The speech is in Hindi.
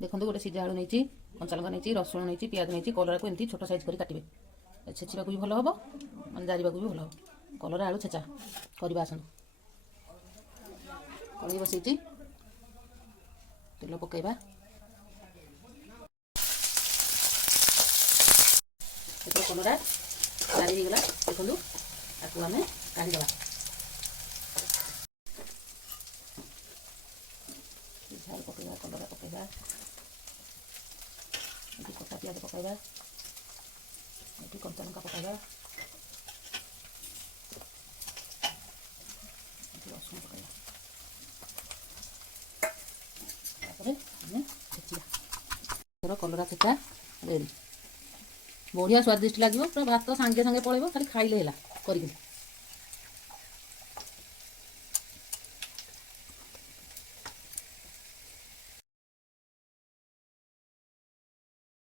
देखो गोटे सीझा आलू नहीं कंचा लंका नहीं रसुण नहीं पियाज नहीं कलरा को एमती छोट साइज कर काटे छेचिरा भी भल हम मैं जारिबा भी भल हम कलरा आलू छेचा करवा आसतु कड़े बसई तेल पकईवा कलरा जारी गला देखो आपको आम काढ़ीदे पकईवा कलरा पकईवा कटा पियाज पकईवा ये कंचा लंका पकईवा रसुण पकईवा कलरा छेचा रेडी बढ़िया स्वादिष्ट लगे पूरा भात सांगे सांगे पड़े खाली खाइले है कर